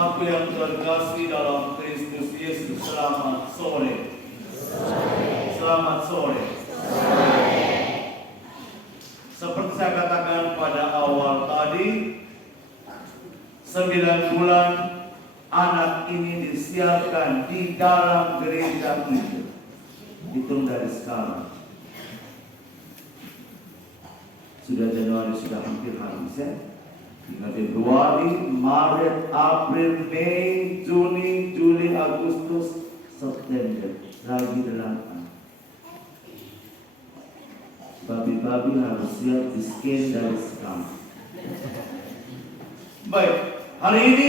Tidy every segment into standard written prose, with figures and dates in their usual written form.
Jemaatku yang terkasih dalam Kristus Yesus, selamat sore. Selamat sore. Seperti saya katakan pada awal tadi, 9 bulan anak ini disiapkan di dalam gereja itu. Hitung dari sekarang. Sudah Januari, sudah hampir habis ya. Hingga Februari, Maret, April, Mei, Juni, Juli, Agustus, September. Lagi 8. Babi-babi harus siap di-scan dari sekarang. Baik, hari ini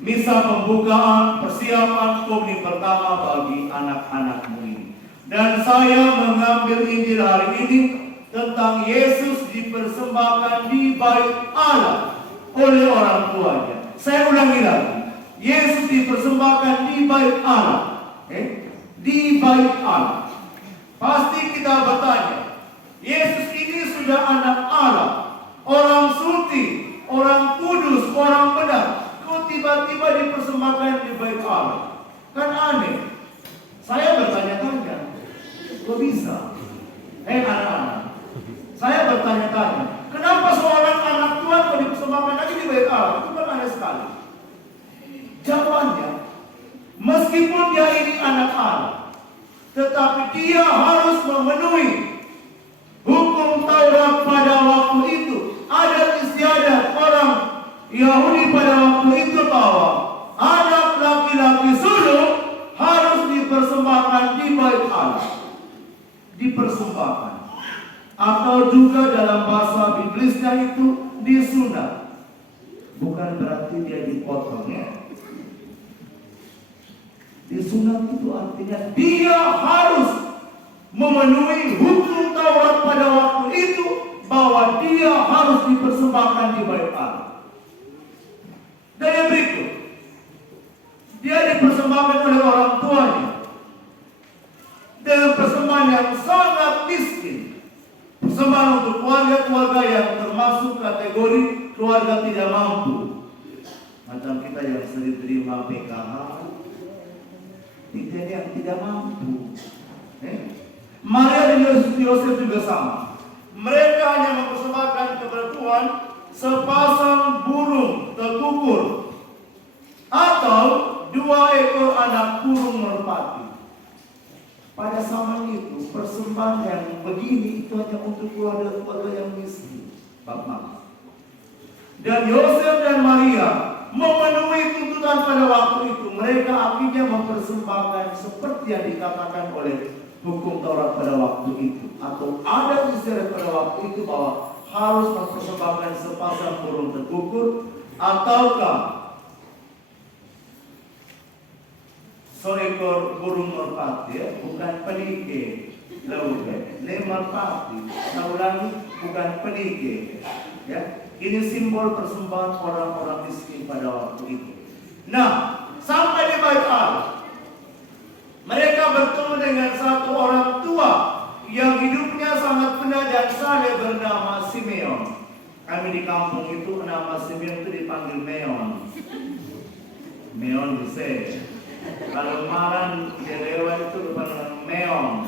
misa pembukaan persiapan komuni pertama bagi anak-anakmu ini. Dan saya mengambil Injil hari ini tentang Yesus dipersembahkan di bait Allah oleh orang tuanya. Saya ulangi lagi. Yesus dipersembahkan di bait Allah. Di bait Allah. Pasti kita bertanya, Yesus ini sudah anak Allah, orang suci, orang kudus, orang benar. Kok tiba-tiba dipersembahkan di bait Allah? Kan aneh. Saya bertanya-tanya, kok bisa? Anak-anak, saya bertanya-tanya, kenapa seorang anak Tuhan kok dipersembahkan lagi di bait Allah? Itu kan aneh sekali. Jawabannya, meskipun dia ini anak Allah, tetapi dia harus memenuhi hukum Taurat pada waktu itu. Adat istiadat orang Yahudi pada waktu itu bahwa anak laki-laki sulung harus dipersembahkan di bait Allah. Dipersembahkan. Atau juga dalam bahasa Biblisnya itu disunat. Bukan berarti dia dipotong ya. Disunat itu artinya dia harus memenuhi hukum Taurat pada waktu itu, bahwa dia harus dipersembahkan di bait Allah. Dan yang berikut, dia dipersembahkan oleh orang tuanya dengan persembahan yang sangat miskin. Persembahan untuk keluarga-keluarga yang termasuk kategori keluarga tidak mampu. Macam kita yang sering terima PKH, kita yang tidak mampu. Maria dan Yosef juga sama. Mereka hanya mempersembahkan kepada Tuhan sepasang burung terkukur atau 2 ekor anak burung merpati. Pada zaman itu persembahan yang begini itu hanya untuk keluarga-keluarga yang miskin. Bapak. Dan Yosef dan Maria memenuhi tuntutan pada waktu itu. Mereka akhirnya mempersembahkan seperti yang dikatakan oleh hukum Taurat pada waktu itu, atau ada istilah pada waktu itu bahwa harus mempersembahkan sepasang burung terkukur ataukah seekor burung merpati, ya, bukan penike, merpati. Saya ulangi, bukan penike, ya. Ini simbol persembahan orang-orang miskin pada waktu itu. Nah, sampai di bait Allah, mereka bertemu dengan satu orang tua yang hidupnya sangat benar dan saleh bernama Simeon. Kami di kampung itu nama Simeon itu dipanggil Meon. Meon bisa. Kalau Maran Dewa itu dipanggil Meon.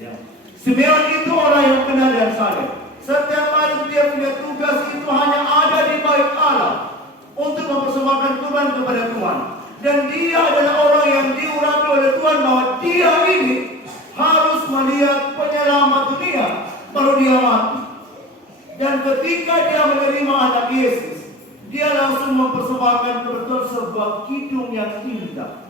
Ya. Simeon itu orang yang benar dan saleh. Setiap hari dia punya tugas itu hanya ada di bait Allah untuk mempersembahkan kurban kepada Tuhan. Dan dia adalah orang yang diurapi oleh Tuhan bahwa dia ini harus melihat penyelamat dunia baru dia mati. Dan ketika dia menerima anak Yesus, dia langsung mempersembahkan kepada Tuhan sebuah kidung yang indah,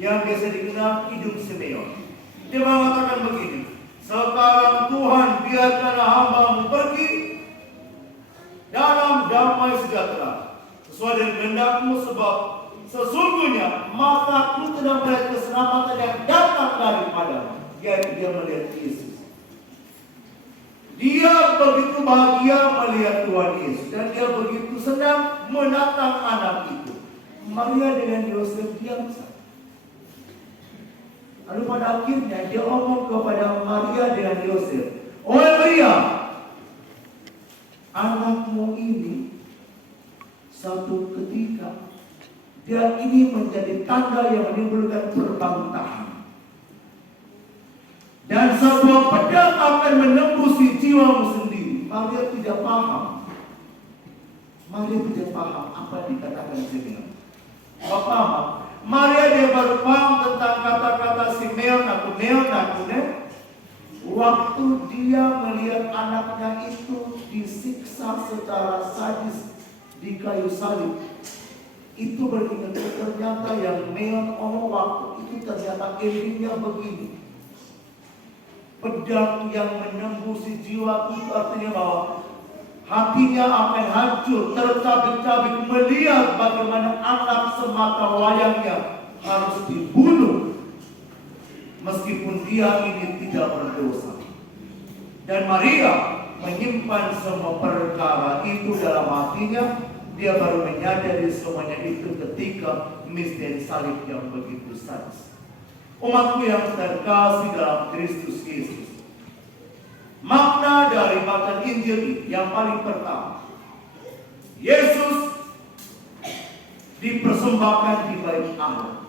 yang biasa dikenal kidung Simeon. Dia mengatakan begini, sekarang Tuhan biarkanlah hamba-Mu pergi dalam damai sejahtera sesuai dengan kehendak-Mu, sebab sesungguhnya mataku telah melihat keselamatan yang datang daripada-Mu. Yaitu dia melihat Yesus. Dia begitu bahagia melihat Tuhan Yesus, dan dia begitu senang menatang anak itu. Maria dengan Yosef diam saja. Lalu pada akhirnya dia omong kepada Maria dengan Yosef, "Wahai Maria, anakmu ini Satu ketika dia ini menjadi tanda yang menimbulkan perbantahan. Dan sebuah pedang akan menembusi jiwamu sendiri. Maria tidak paham. Maria tidak paham apa yang dikatakan Simeon. Pertama, Maria dia baru paham tentang kata-kata Simeon atau Neon atau waktu dia melihat anaknya itu disiksa secara sadis di kayu salib. Itu berarti ternyata yang Neon omong waktu itu ternyata endingnya begini. Pedang yang menembusi jiwa itu artinya bahwa hatinya akan hancur, tercabik-cabik melihat bagaimana anak semata wayangnya harus dibunuh. Meskipun dia ini tidak berdosa. Dan Maria menyimpan semua perkara itu dalam hatinya. Dia baru menyadari semuanya itu ketika misteri salib yang begitu sadis. Umatku yang terkasih dalam Kristus Yesus, makna dari bacaan Injil ini yang paling pertama, Yesus dipersembahkan di bait Allah.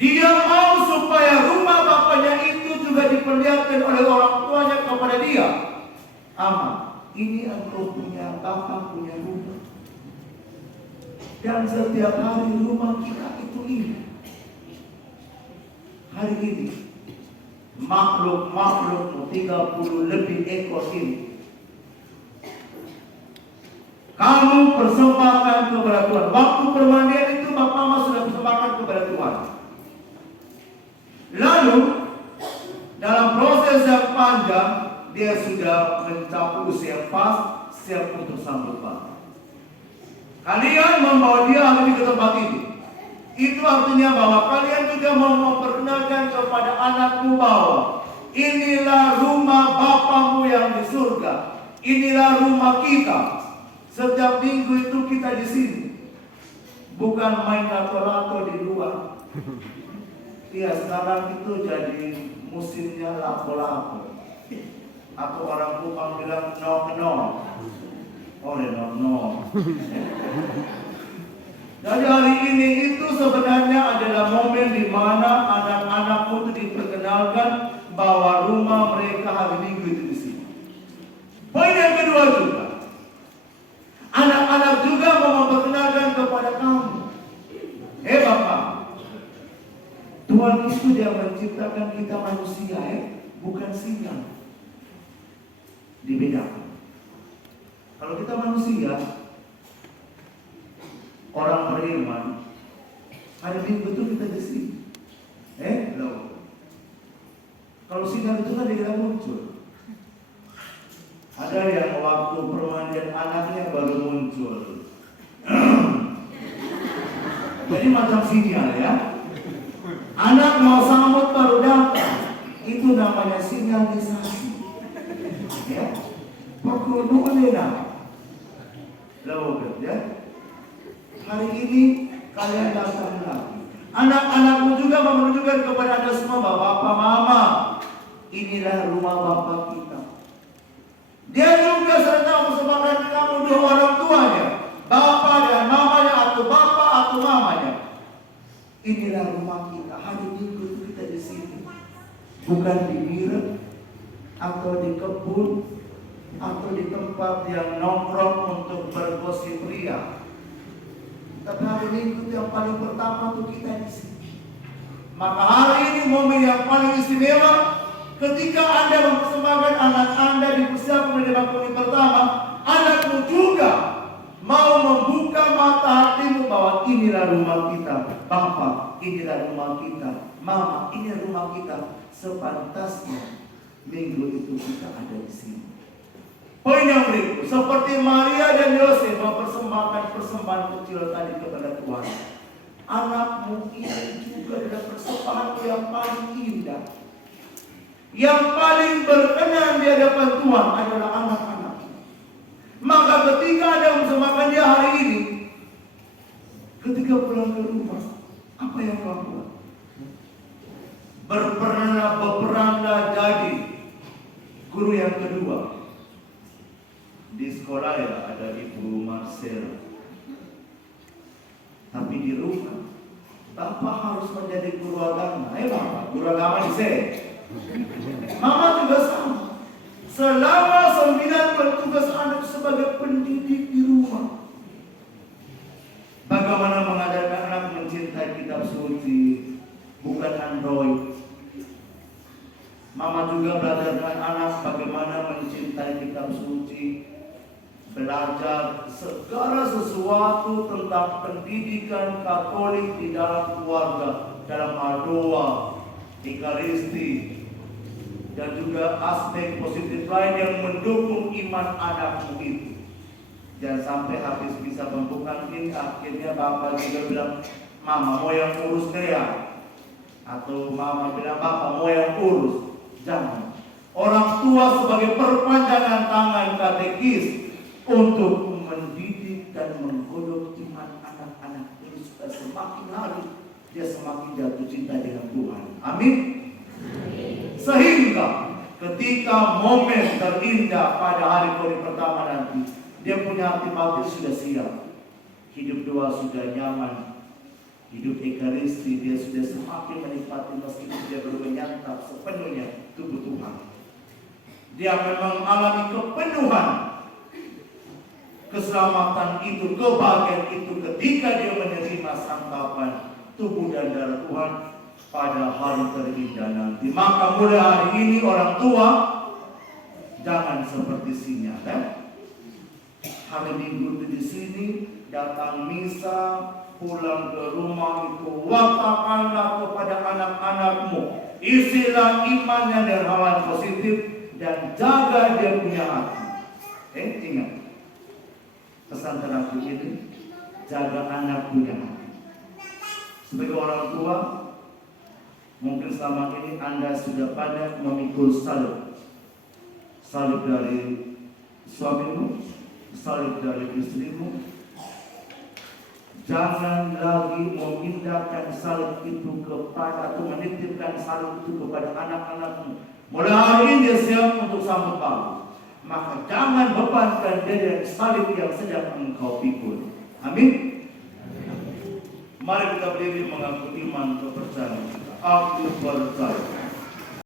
Dia mau supaya rumah bapaknya itu juga diperlihatkan oleh orang tuanya kepada dia. Ama, ini engkau punya bapak, punya rumah. Dan setiap hari rumah kita itu indah. Hari ini makhluk 30 lebih ekor ini kamu persembahkan kepada Tuhan. Waktu permandian itu Bapak sudah persembahkan kepada Tuhan. Lalu dalam proses yang panjang dia sudah mencapai usia pas, siap untuk sambut Bapak. Kalian membawa dia hari ini ke tempat ini. Itu artinya bahwa kalian juga mau memperkenalkan kepada anakmu bahwa inilah rumah Bapamu yang di surga. Inilah rumah kita. Setiap minggu itu kita di sini. Bukan main lato-lato di luar. Ya sekarang itu jadi musimnya lapo-lapo. Atau orang Kupang bilang no-no. Oleh no. Jadi hari ini itu sebenarnya adalah momen di mana anak-anakmu itu diperkenalkan bahwa rumah mereka hari Minggu itu di sini. Poin yang kedua juga, anak-anak juga mau memperkenalkan kepada kamu. Bapak, Tuhan itu dia menciptakan kita manusia, bukan singa. Dibedakan. Kalau kita manusia, orang beriman, hari Minggu itu kita di sini. Loh. Kalau singa itu kan dia muncul. Ada yang waktu permandian anaknya baru muncul. Jadi macam sinyal ya. Anak mau sambut baru datang. Itu namanya sinyalisasi. Ya. Perkuduan dia. Lalu ya. Hari ini kalian datang lagi. Anak-anakmu juga menunjukkan kepada Anda semua bahwa Bapak, Mama, inilah rumah Bapak kita. Dia juga sedang mempersembahkan kamu dua orang tuanya, Bapak dan mamanya atau Bapak atau mamanya. Inilah rumah kita. Hari Minggu itu kita di sini, bukan di Mirep atau di kebun atau di tempat yang nongkrong untuk bergosip ria. Tapi hari Minggu itu yang paling pertama untuk kita di sini. Maka hari ini momen yang paling istimewa ketika Anda mempersembahkan anak Anda dipersiapkan menjadi bangku pertama, anakmu juga mau membuka mata hatimu bahwa inilah rumah kita, Bapak, inilah rumah kita, Mama, ini rumah kita. Sepantasnya Minggu itu kita ada di sini. Poin yang berikut, seperti Maria dan Yosef mempersembahkan persembahan kecil tadi kepada Tuhan, anakmu ini juga adalah persembahan yang paling indah, yang paling berkenan di hadapan Tuhan adalah anak-anak. Maka ketika Anda mempersembahkan dia hari ini, ketika pulang ke rumah, apa yang kau buat? Berperanlah jadi guru yang kedua. Di sekolah ya ada Ibu Marcel. Tapi di rumah, Bapak harus menjadi guru agama. Bapak, guru agama di sini. Mama juga sama. Selama 9 bertugas anak sebagai pendidik di rumah. Bagaimana mengajarkan anak mencintai kitab suci, bukan Android. Mama juga belajar dengan anak bagaimana mencintai kitab suci, belajar segala sesuatu tentang pendidikan Katolik di dalam keluarga, dalam doa, ekaristi, dan juga aspek positif lain yang mendukung iman anakmu itu. Jangan sampai habis bisa membuka ini, akhirnya Bapak juga bilang, Mama mau yang urus dia, atau Mama bilang Bapak mau yang urus. Jangan. Orang tua sebagai perpanjangan tangan katekis untuk mendidik dan menggodok iman anak-anak ini supaya semakin hari dia semakin jatuh cinta dengan Tuhan. Amin. Sehingga ketika momen terindah pada hari kori pertama nanti, dia punya hati batin sudah siap. Hidup doa sudah nyaman. Hidup ekaristi dia sudah semakin menikmati meskipun dia belum menyantap sepenuhnya tubuh Tuhan. Dia memang mengalami kepenuhan keselamatan itu, kebahagiaan itu ketika dia menerima santapan tubuh dan darah Tuhan pada hari terindah nanti. Maka mulai hari ini orang tua jangan seperti sinya, kan? Hari Minggu itu di sini datang misa, pulang ke rumah itu watakkanlah kepada anak-anakmu, isilah imannya dan hal positif dan jaga dia punya hati. Ingat pesan terakhir ini, jaga anak punya hati. Sebagai orang tua, mungkin selama ini Anda sudah banyak memikul salib dari suamimu, salib dari istrimu. Jangan lagi memindahkan salib itu kepada atau menitipkan salib itu kepada anak-anakmu. Mulai hari ini dia siap untuk sambut bahu. Maka jangan bebankan dia dengan salib yang sedang engkau pikul. Amin. Mari kita berdiri mengaku iman kepercayaan. Aku percaya